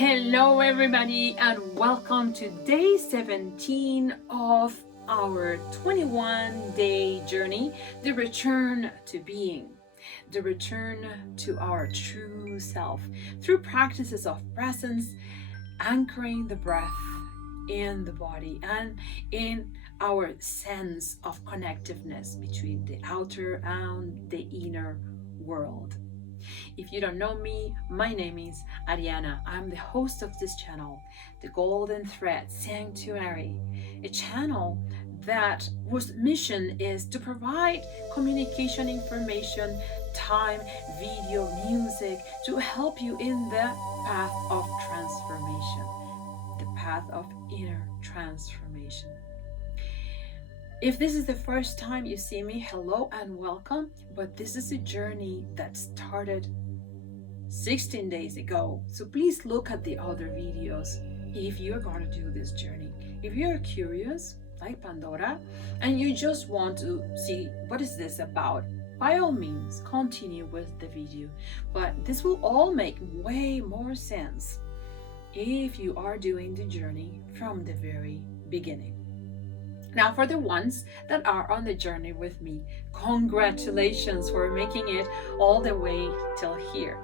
Hello, everybody, and welcome to day 17 of our 21-day journey, the return to being, the return to our true self through practices of presence, anchoring the breath in the body and in our sense of connectiveness between the outer and the inner world. If you don't know me, my name is Ariana. I'm the host of this channel, the Golden Thread Sanctuary, a channel that whose mission is to provide communication information, time, video, music to help you in the path of transformation, the path of inner transformation. If this is the first time you see me, hello and welcome, but this is a journey that started 16 days ago. So please look at the other videos if you're going to do this journey. If you're curious, like Pandora, and you just want to see what is this about, by all means, continue with the video. But this will all make way more sense if you are doing the journey from the very beginning. Now, for the ones that are on the journey with me, congratulations for making it all the way till here.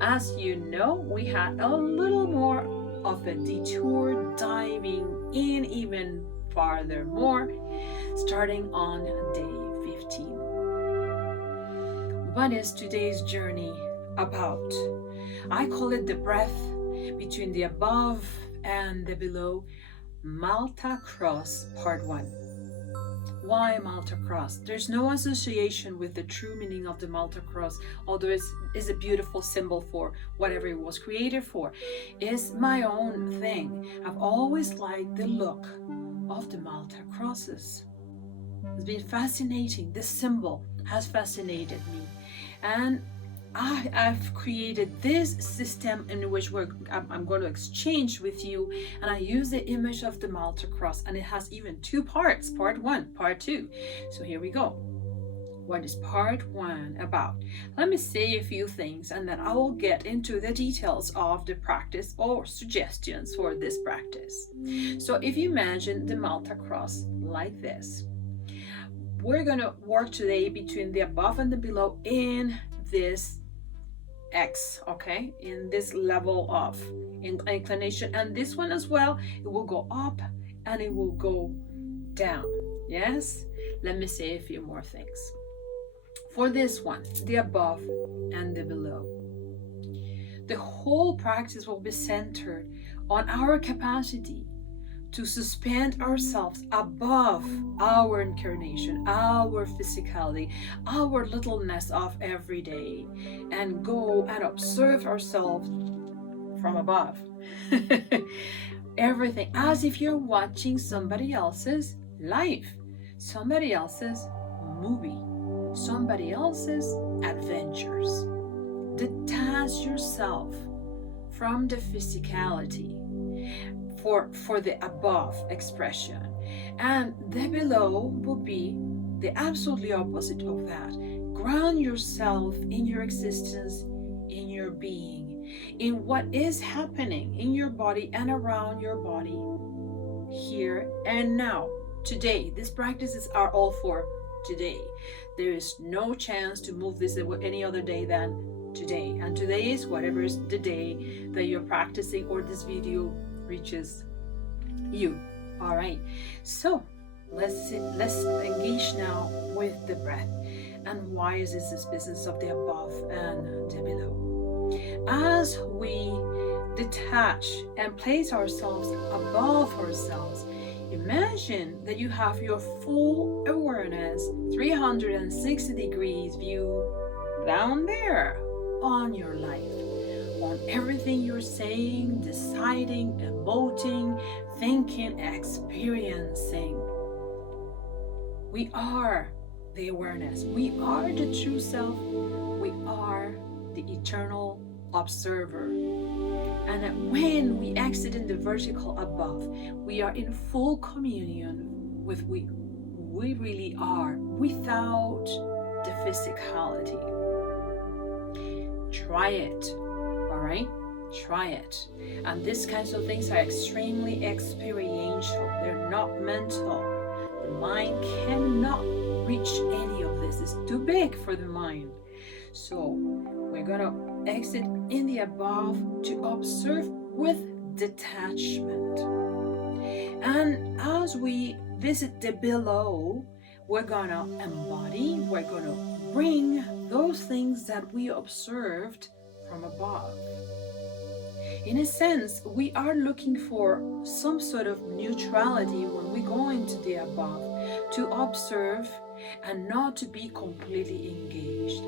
As you know, we had a little more of a detour, diving in even farther more, starting on day 15. What is today's journey about? I call it the breath between the above and the below, Malta Cross Part 1. Why Malta Cross? There's no association with the true meaning of the Malta Cross, although it is a beautiful symbol for whatever it was created for. It's my own thing. I've always liked the look of the Malta Crosses. It's been fascinating. This symbol has fascinated me. And I've created this system in which I'm going to exchange with you, and I use the image of the Malta Cross, and it has even two parts, part 1, part 2. So here we go. What is part 1 about? Let me say a few things, and then I will get into the details of the practice or suggestions for this practice. So if you imagine the Malta Cross like this, we're going to work today between the above and the below in this X, okay, in this level of inclination, and this one as well. It will go up and it will go down. Yes, let me say a few more things. For this one, the above and the below, the whole practice will be centered on our capacity to suspend ourselves above our incarnation, our physicality, our littleness of every day, and go and observe ourselves from above. Everything, as if you're watching somebody else's life, somebody else's movie, somebody else's adventures. Detach yourself from the physicality for the above expression, and the below will be the absolutely opposite of that. Ground yourself in your existence, in your being, in what is happening in your body and around your body, here and now, today. These practices are all for today. There is no chance to move this any other day than today, and today is whatever is the day that you're practicing or this video reaches you. All right, so let's engage now with the breath. And why is this business of the above and the below? As we detach and place ourselves above ourselves, imagine that you have your full awareness, 360 degrees view down there on your life, on everything you're saying, deciding, emoting, thinking, experiencing. We are the awareness. We are the true self. We are the eternal observer. And that when we exit in the vertical above, we are in full communion with we really are without the physicality. Try it. All right? try it. And these kinds of things are extremely experiential. They're not mental. The mind cannot reach any of this. It's too big for the mind. So we're going to exit in the above to observe with detachment. And as we visit the below, we're going to embody, we're going to bring those things that we observed from above. In a sense, we are looking for some sort of neutrality when we go into the above, to observe and not to be completely engaged.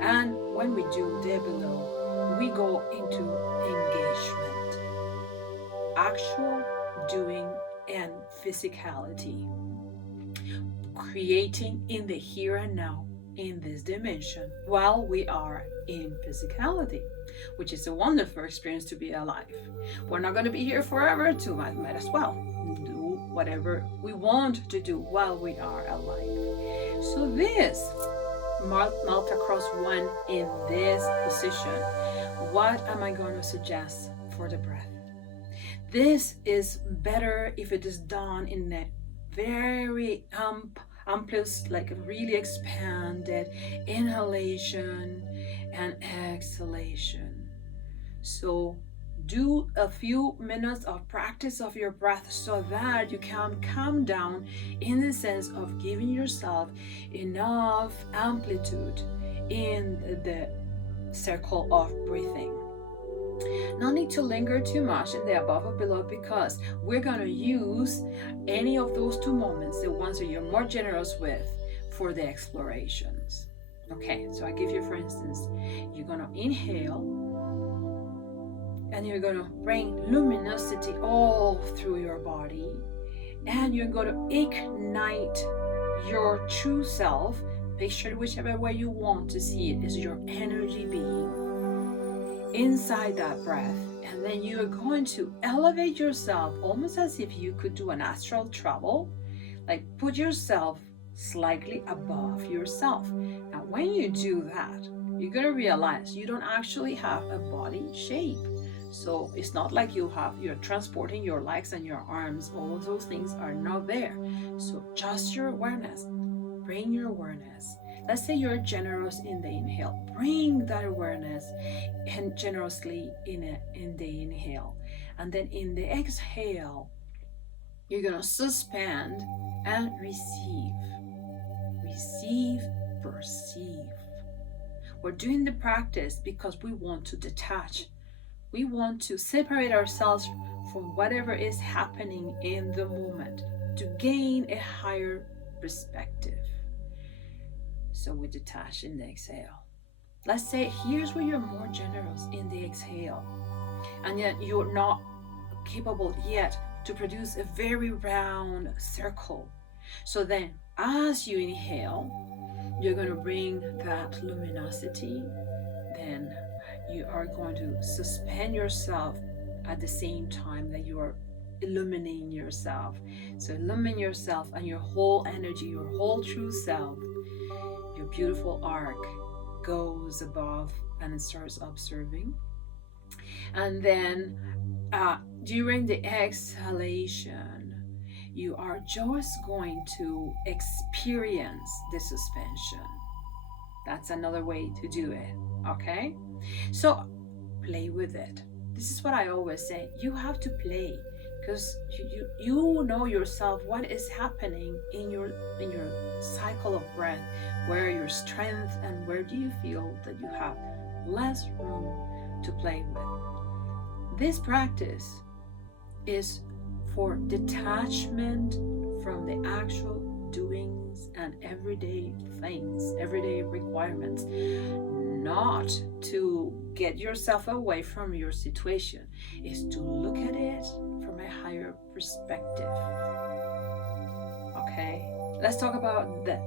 And when we do the below, we go into engagement, actual doing and physicality, creating in the here and now in this dimension while we are in physicality, which is a wonderful experience to be alive. We're not going to be here forever, too. Might as well do whatever we want to do while we are alive. So this Malta Cross 1 in this position, what am I going to suggest for the breath? This is better if it is done in a very amplus, like a really expanded inhalation and exhalation. So do a few minutes of practice of your breath so that you can calm down, in the sense of giving yourself enough amplitude in the circle of breathing. No need to linger too much in the above or below, because we're going to use any of those two moments, the ones that you're more generous with, for the explorations. Okay, so I give you, for instance, you're going to inhale and you're going to bring luminosity all through your body, and you're going to ignite your true self. Picture whichever way you want to see it is your energy being inside that breath, and then you are going to elevate yourself almost as if you could do an astral travel, like put yourself slightly above yourself. Now when you do that, you're going to realize you don't actually have a body shape. So it's not like you're transporting your legs and your arms. All of those things are not there. So just your awareness. Bring your awareness. Let's say you're generous in the inhale. Bring that awareness and generously in the inhale. And then in the exhale, you're going to suspend and receive. Receive, perceive. We're doing the practice because we want to detach. We want to separate ourselves from whatever is happening in the moment to gain a higher perspective. So we detach in the exhale. Let's say here's where you're more generous in the exhale, and yet you're not capable yet to produce a very round circle. So then as you inhale, you're going to bring that luminosity. Then you are going to suspend yourself at the same time that you are illuminating yourself. So illumine yourself and your whole energy, your whole true self, your beautiful arc goes above and it starts observing. And then during the exhalation, you are just going to experience the suspension. That's another way to do it. Okay? So play with it. This is what I always say. You have to play, because you know yourself what is happening in your cycle of breath, where your strength and where do you feel that you have less room to play with. This practice is for detachment from the actual doings and everyday things, everyday requirements, not to get yourself away from your situation. Is to look at it from a higher perspective. Okay, let's talk about the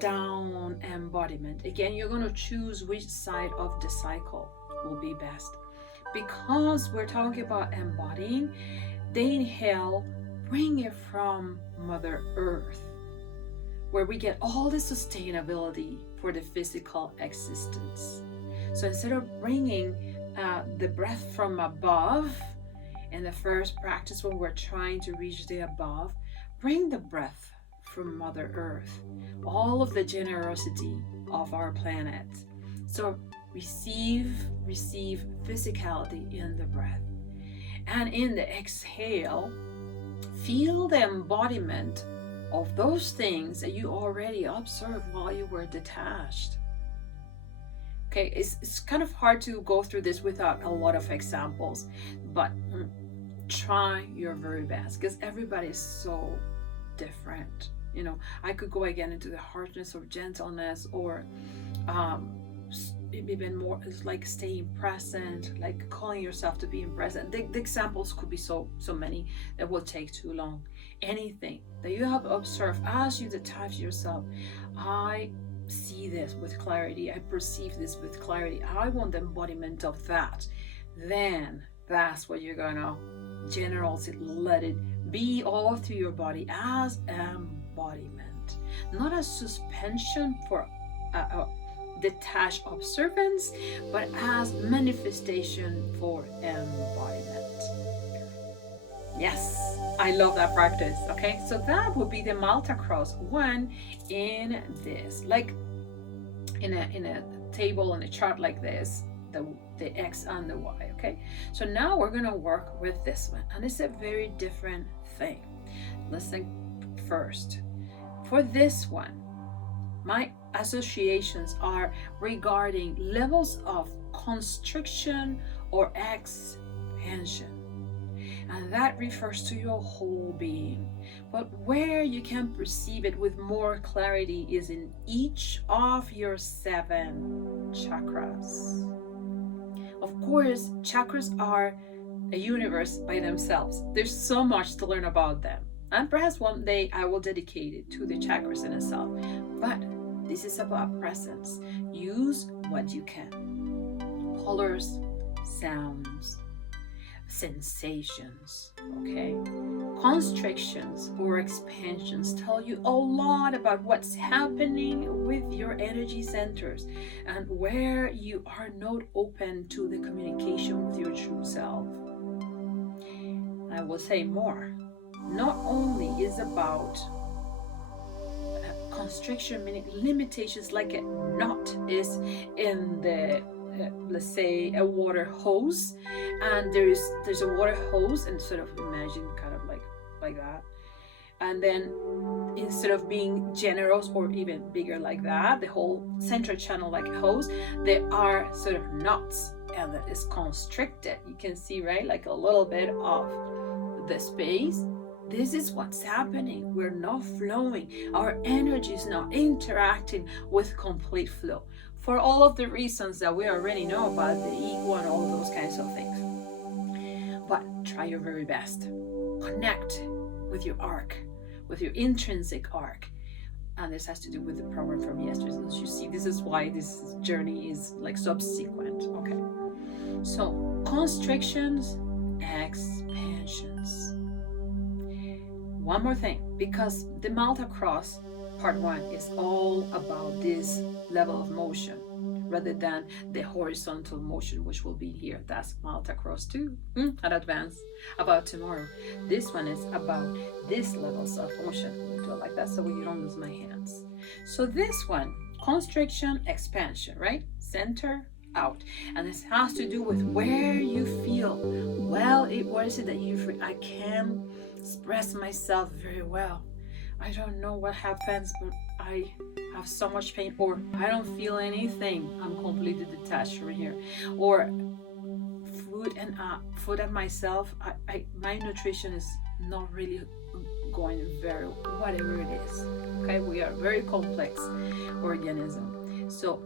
down embodiment. Again, you're going to choose which side of the cycle will be best, because we're talking about embodying. The inhale, bring it from Mother Earth, where we get all the sustainability for the physical existence. So instead of bringing the breath from above. In the first practice, when we're trying to reach the above, bring the breath from Mother Earth, all of the generosity of our planet. So receive physicality in the breath. And in the exhale, feel the embodiment of those things that you already observed while you were detached. Okay, it's kind of hard to go through this without a lot of examples, but try your very best, because everybody is so different. You know, I could go again into the hardness or gentleness, or even more is like staying present, like calling yourself to being present. The examples could be so many that will take too long. Anything that you have observed as you detach yourself, I see this with clarity, I perceive this with clarity, I want the embodiment of that. Then that's what you're gonna generously let it be all through your body as embodiment, not as suspension for detached observance, but as manifestation for embodiment. Yes, I love that practice. Okay, so that would be the Malta Cross one in this, like in a table, in a chart like this, the X and the Y. Okay, so now we're gonna work with this one, and it's a very different thing. Listen first. For this one, my associations are regarding levels of constriction or expansion, and that refers to your whole being. But where you can perceive it with more clarity is in each of your 7 chakras. Of course, chakras are a universe by themselves. There's so much to learn about them, and perhaps one day I will dedicate it to the chakras in itself. But this is about presence. Use what you can. Colors, sounds, sensations, okay? Constrictions or expansions tell you a lot about what's happening with your energy centers and where you are not open to the communication with your true self. I will say more. Not only is about constriction, meaning limitations, like a knot is in the let's say a water hose, and there's a water hose, and sort of imagine kind of like that, and then instead of being generous or even bigger like that, the whole central channel like a hose, there are sort of knots, and that is constricted. You can see, right, like a little bit of the space. This is what's happening. We're not flowing. Our energy is not interacting with complete flow, for all of the reasons that we already know about the ego and all of those kinds of things. But try your very best. Connect with your arc, with your intrinsic arc. And this has to do with the program from yesterday. As you see, this is why this journey is like subsequent. Okay. So constrictions, expansions. One more thing, because the Malta Cross part 1 is all about this level of motion rather than the horizontal motion, which will be here. That's Malta Cross 2 at advance, about tomorrow. This one is about these levels of motion. Let me do it like that so you don't lose my hands. So this one, constriction, expansion, right? Center, out. And this has to do with where you feel. Well, what is it that you feel? I can express myself very well. I don't know what happens, but I have so much pain, or I don't feel anything. I'm completely detached from here. Or food and myself, my nutrition is not really going very, whatever it is. Okay, we are a very complex organism. So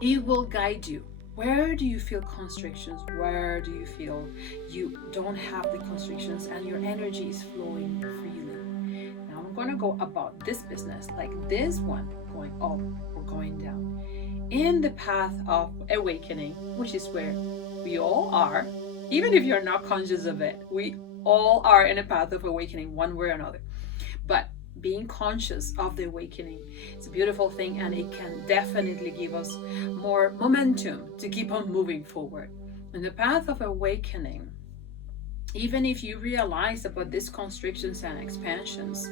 it will guide you. Where do you feel constrictions? Where do you feel you don't have the constrictions and your energy is flowing freely? Now I'm going to go about this business, like this one, going up or going down. In the path of awakening, which is where we all are, even if you're not conscious of it, we all are in a path of awakening one way or another. But being conscious of the awakening, it's a beautiful thing, and it can definitely give us more momentum to keep on moving forward. In the path of awakening, even if you realize about these constrictions and expansions,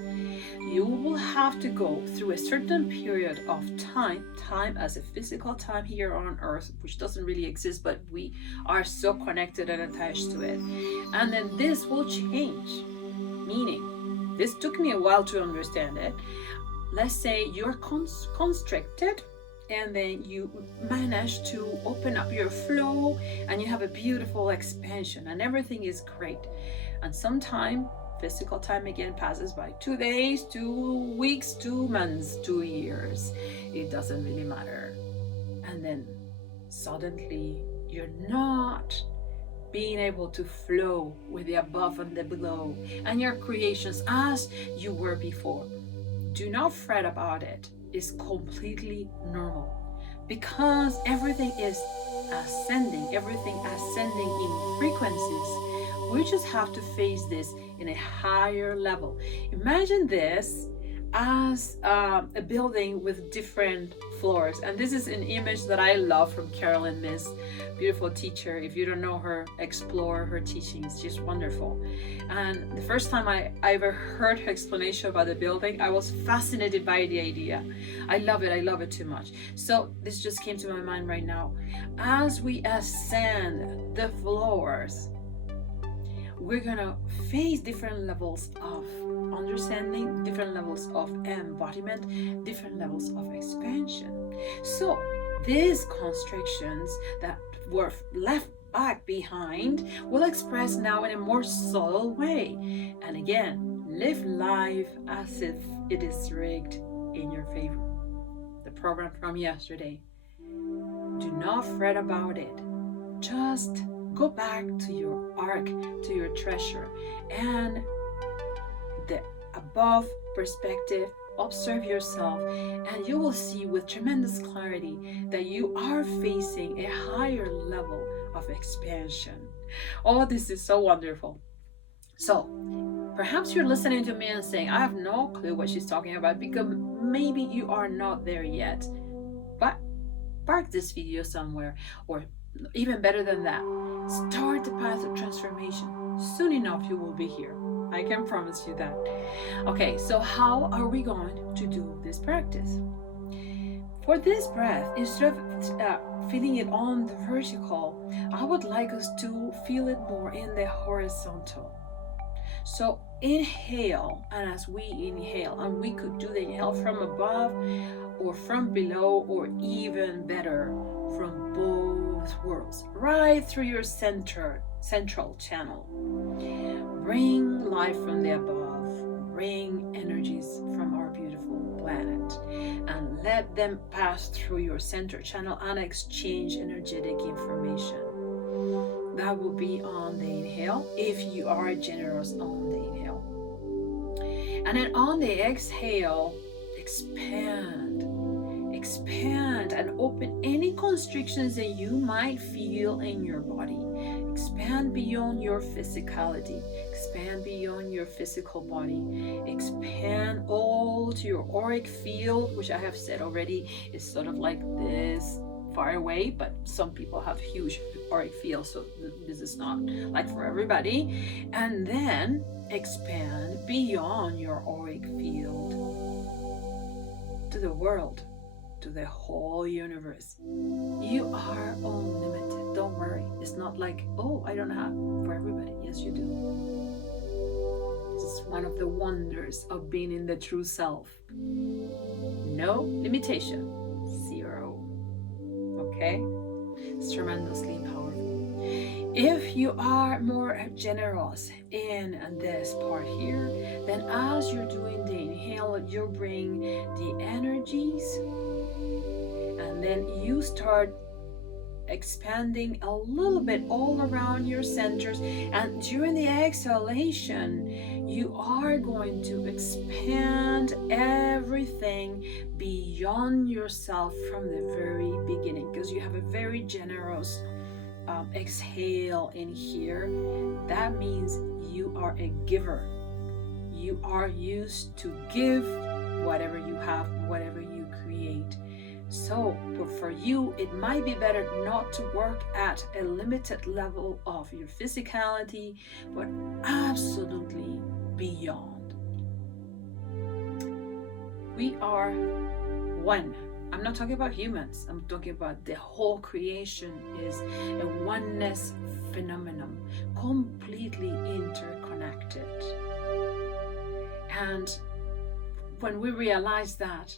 you will have to go through a certain period of time as a physical time here on earth, which doesn't really exist, but we are so connected and attached to it. And then this will change, meaning this took me a while to understand it. Let's say you're constricted, and then you manage to open up your flow and you have a beautiful expansion and everything is great. And sometime physical time again passes by, 2 days, 2 weeks, 2 months, 2 years, it doesn't really matter. And then suddenly you're not being able to flow with the above and the below and your creations as you were before. Do not fret about it. Is completely normal, because everything is ascending in frequencies. We just have to face this in a higher level. Imagine this as a building with different floors, and this is an image that I love from Carolyn Myss, beautiful teacher. If you don't know her, explore her teachings, she's wonderful. And the first time I ever heard her explanation about the building, I was fascinated by the idea. I love it too much. So this just came to my mind right now. As we ascend the floors, we're gonna face different levels of understanding, different levels of embodiment, different levels of expansion. So these constrictions that were left back behind will express now in a more subtle way. And again, live life as if it is rigged in your favor. The program from yesterday. Do not fret about it. Just go back to your ark, to your treasure, and the above perspective. Observe yourself, and you will see with tremendous clarity that you are facing a higher level of expansion. Oh, this is so wonderful. So perhaps you're listening to me and saying, I have no clue what she's talking about, because maybe you are not there yet. But park this video somewhere, or even better than that, start the path of transformation. Soon enough you will be here. I can promise you that. Okay, so how are we going to do this practice? For this breath, instead of feeling it on the vertical, I would like us to feel it more in the horizontal. So inhale, and as we inhale, and we could do the inhale from above or from below, or even better, from both worlds, right through your central channel. Bring life from the above, bring energies from our beautiful planet, and let them pass through your center channel and exchange energetic information. That will be on the inhale, if you are generous on the inhale. And then on the exhale, expand and open any constrictions that you might feel in your body. Expand beyond your physicality, expand beyond your physical body, expand all to your auric field, which I have said already is sort of like this far away, but some people have huge auric fields, so this is not like for everybody. And then expand beyond your auric field to the world, to the whole universe. You are unlimited. Don't worry. It's not like, oh, I don't have for everybody. Yes, you do. This is one of the wonders of being in the true self. No limitation. Zero. Okay? It's tremendously powerful. If you are more generous in this part here, then as you're doing the inhale, you bring the energies, and then you start expanding a little bit all around your centers, and during the exhalation you are going to expand everything beyond yourself from the very beginning, because you have a very generous exhale in here. That means you are a giver. You are used to give whatever you have, whatever you create. So for you, it might be better not to work at a limited level of your physicality, but absolutely beyond. We are one. I'm not talking about humans. I'm talking about the whole creation is a oneness phenomenon, completely interconnected. And when we realize that,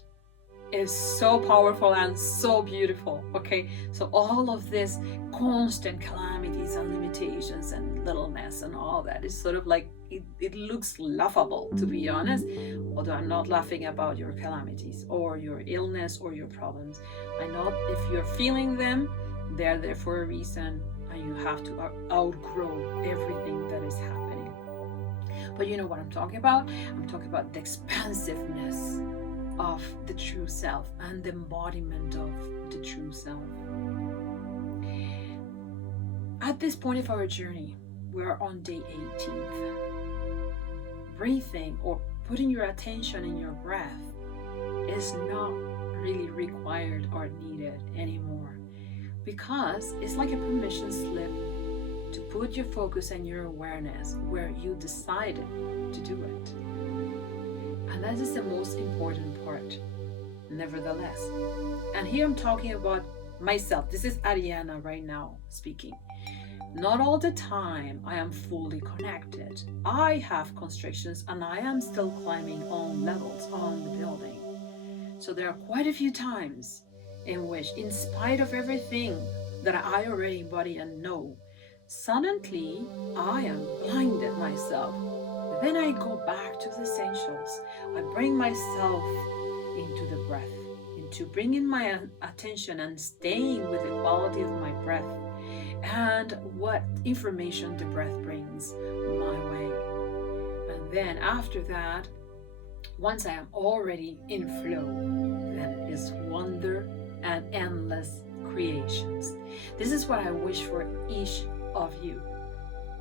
is so powerful and so beautiful. Okay, so all of this constant calamities and limitations and littleness and all that is sort of like it looks laughable, to be honest, although I'm not laughing about your calamities or your illness or your problems. I know if you're feeling them, they're there for a reason, and you have to outgrow everything that is happening. But you know what I'm talking about? I'm talking about the expansiveness of the true self and the embodiment of the true self. At this point of our journey, we're on day 18th. Breathing or putting your attention in your breath is not really required or needed anymore, because it's like a permission slip to put your focus and your awareness where you decided to do it. And that is the most important part, nevertheless. And here I'm talking about myself. This is Ariana right now speaking. Not all the time I am fully connected. I have constrictions and I am still climbing on levels on the building. So there are quite a few times in which, in spite of everything that I already embody and know, suddenly I am blinded myself. Then I go back to the essentials. I bring myself into the breath, into bringing my attention and staying with the quality of my breath and what information the breath brings my way. And then after that, once I am already in flow, then is wonder and endless creations. This is what I wish for each of you.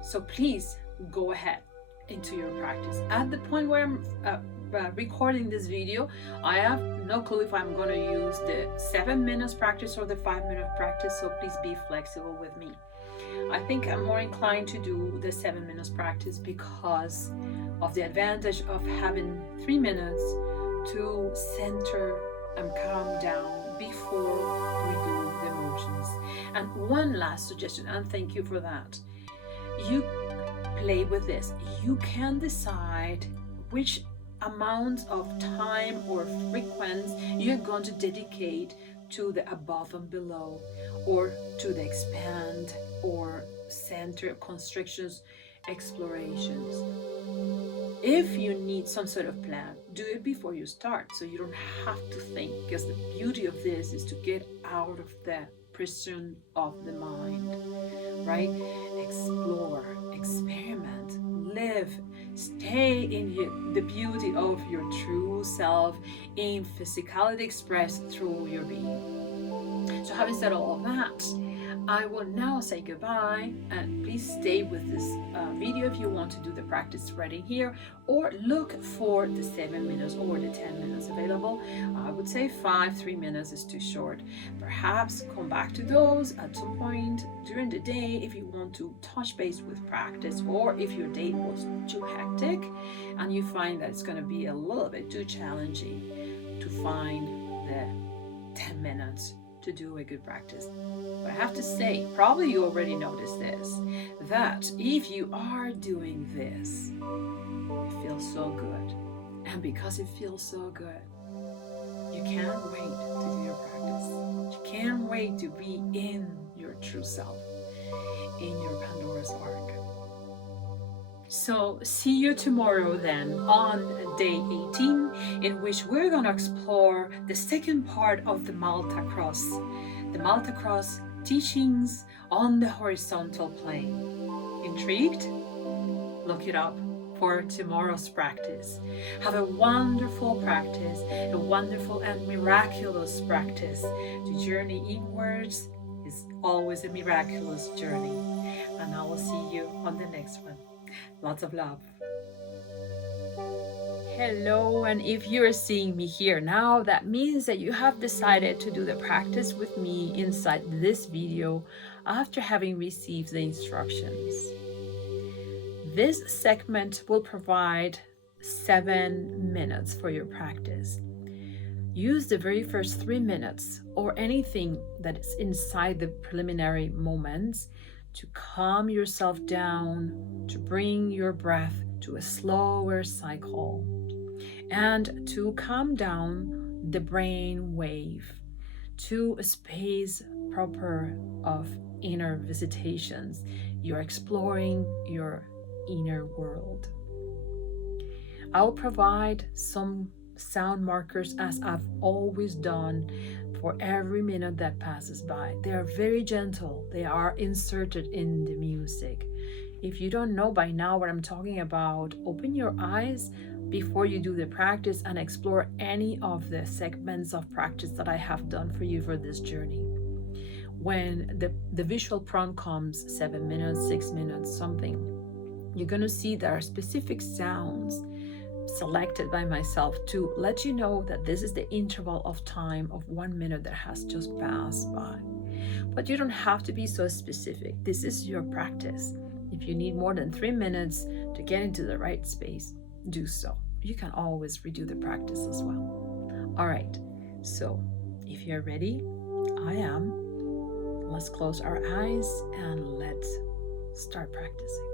So please go ahead into your practice. At the point where I'm recording this video, I have no clue if I'm going to use the 7 minutes practice or the 5-minute practice, so please be flexible with me. I think I'm more inclined to do the 7 minutes practice because of the advantage of having 3 minutes to center and calm down before we do the motions. And one last suggestion, and thank you for that. You play with this. You can decide which amount of time or frequency you're going to dedicate to the above and below, or to the expand or center constrictions explorations. If you need some sort of plan, do it before you start so you don't have to think, because the beauty of this is to get out of the prison of the mind, right? Explore, experiment, live, stay in the beauty of your true self, in physicality expressed through your being. So having said all of that, I will now say goodbye, and please stay with this video if you want to do the practice right in here, or look for the 7 minutes or the 10 minutes available. I would say 3 minutes is too short. Perhaps come back to those at some point during the day if you want to touch base with practice, or if your day was too hectic and you find that it's going to be a little bit too challenging to find the 10 minutes to do a good practice. But I have to say, probably you already noticed this, that if you are doing this, it feels so good. And because it feels so good, you can't wait to do your practice. You can't wait to be in your true self, in your Pandora's Ark. So see you tomorrow then on day 18, in which we're going to explore the second part of the Malta Cross. The Malta Cross teachings on the horizontal plane. Intrigued? Look it up for tomorrow's practice. Have a wonderful practice, a wonderful and miraculous practice. To journey inwards is always a miraculous journey. And I will see you on the next one. Lots of love. Hello, and if you're seeing me here now, that means that you have decided to do the practice with me inside this video after having received the instructions. This segment will provide 7 minutes for your practice. Use the very first 3 minutes or anything that is inside the preliminary moments to calm yourself down, to bring your breath to a slower cycle, and to calm down the brain wave to a space proper of inner visitations. You're exploring your inner world. I'll provide some sound markers as I've always done for every minute that passes by. They are very gentle. They are inserted in the music. If you don't know by now what I'm talking about, open your eyes before you do the practice and explore any of the segments of practice that I have done for you for this journey. When the visual prompt comes, 7 minutes, 6 minutes, something, you're going to see there are specific sounds selected by myself to let you know that this is the interval of time of 1 minute that has just passed by. But you don't have to be so specific. This is your practice. If you need more than 3 minutes to get into the right space, do so. You can always redo the practice as well. All right, so if you're ready, I am. Let's close our eyes and let's start practicing.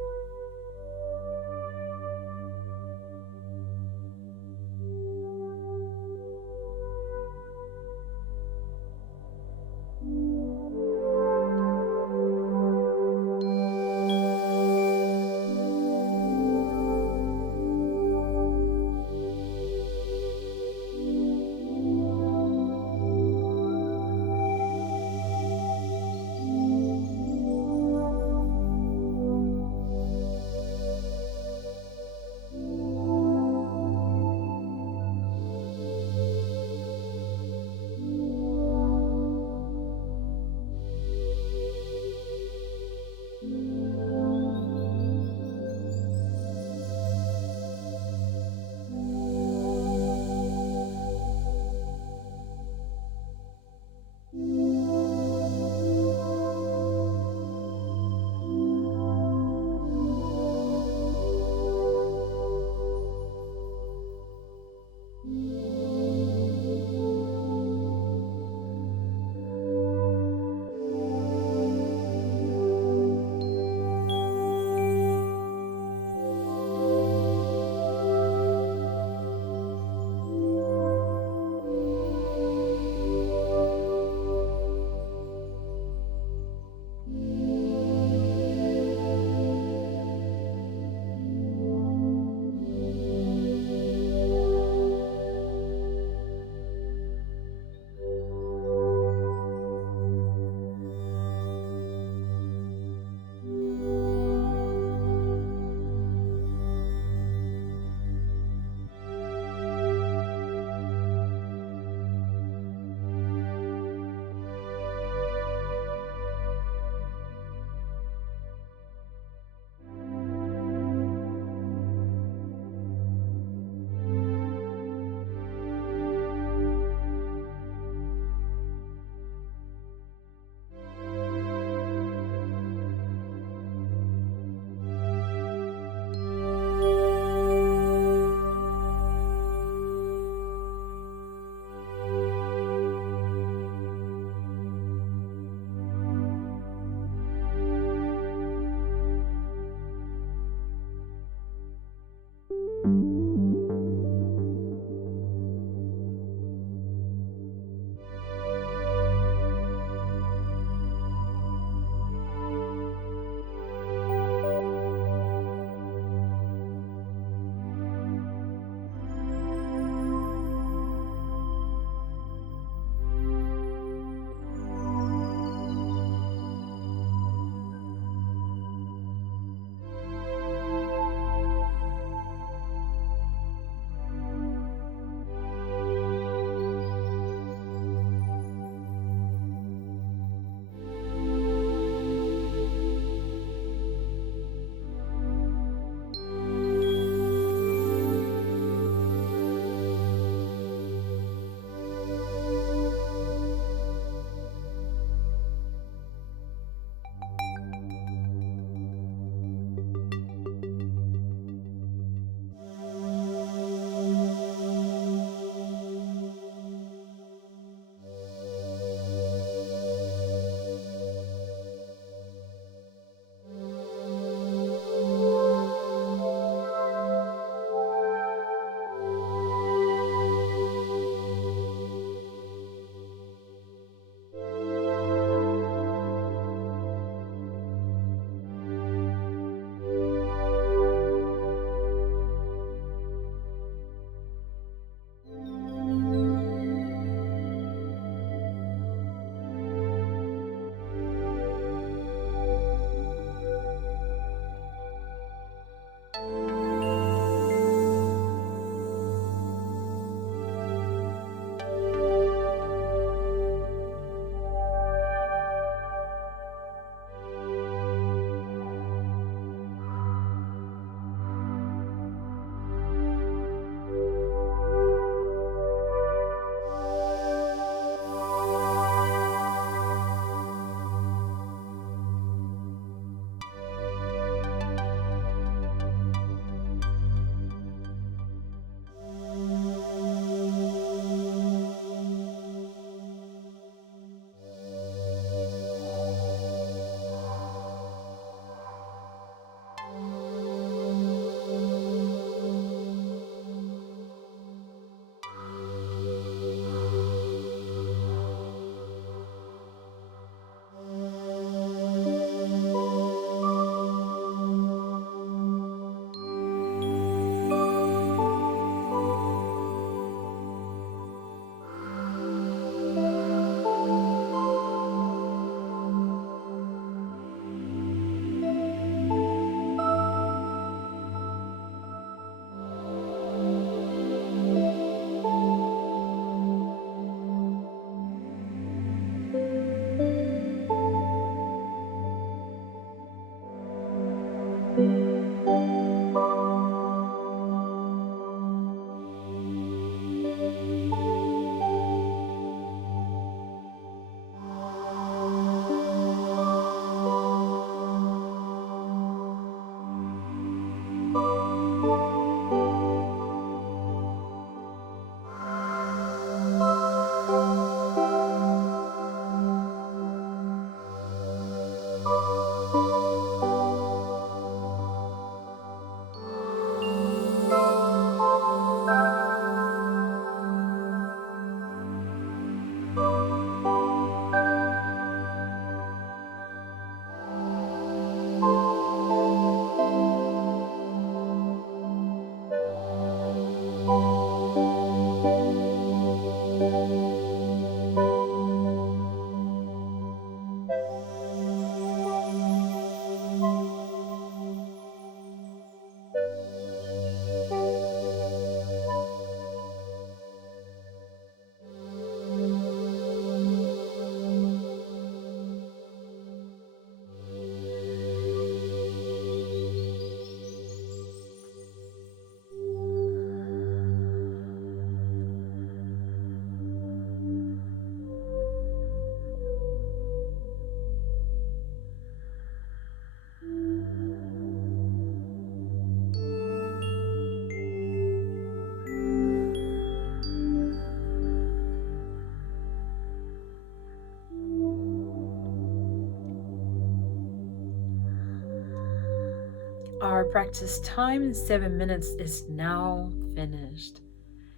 Our practice time in 7 minutes is now finished.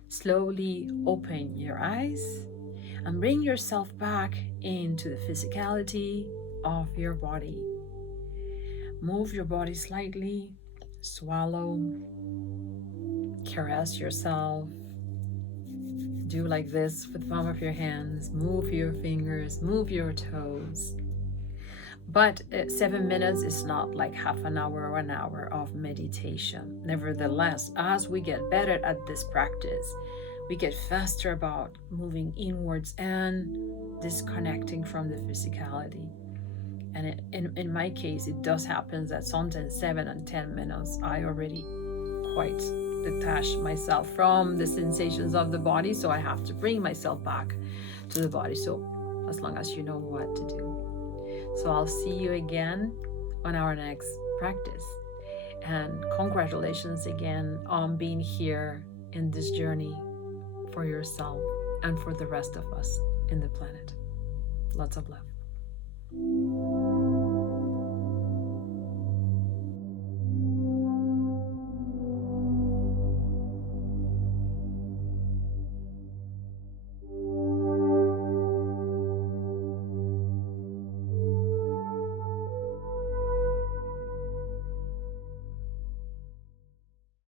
Slowly open your eyes and bring yourself back into the physicality of your body. Move your body slightly, swallow, caress yourself. Do like this with the palm of your hands. Move your fingers, move your toes. But 7 minutes is not like half an hour or an hour of meditation. Nevertheless, as we get better at this practice, we get faster about moving inwards and disconnecting from the physicality. And in my case, it does happen that sometimes 7 and 10 minutes, I already quite detach myself from the sensations of the body. So I have to bring myself back to the body. So as long as you know what to do. So I'll see you again on our next practice. And congratulations again on being here in this journey for yourself and for the rest of us in the planet. Lots of love.